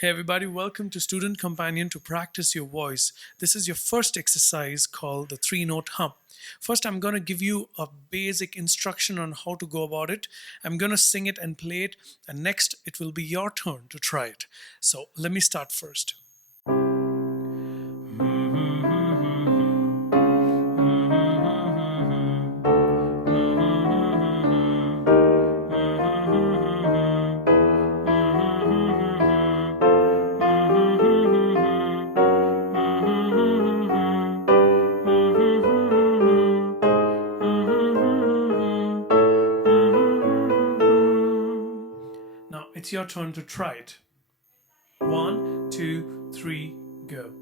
Hey everybody, welcome to Student Companion to practice your voice. This is your first exercise called the three note hump. First, I'm going to give you a basic instruction on how to go about it. I'm going to sing it and play it, and next, it will be your turn to try it. So, let me start first. Now it's your turn to try it. One, two, three, go.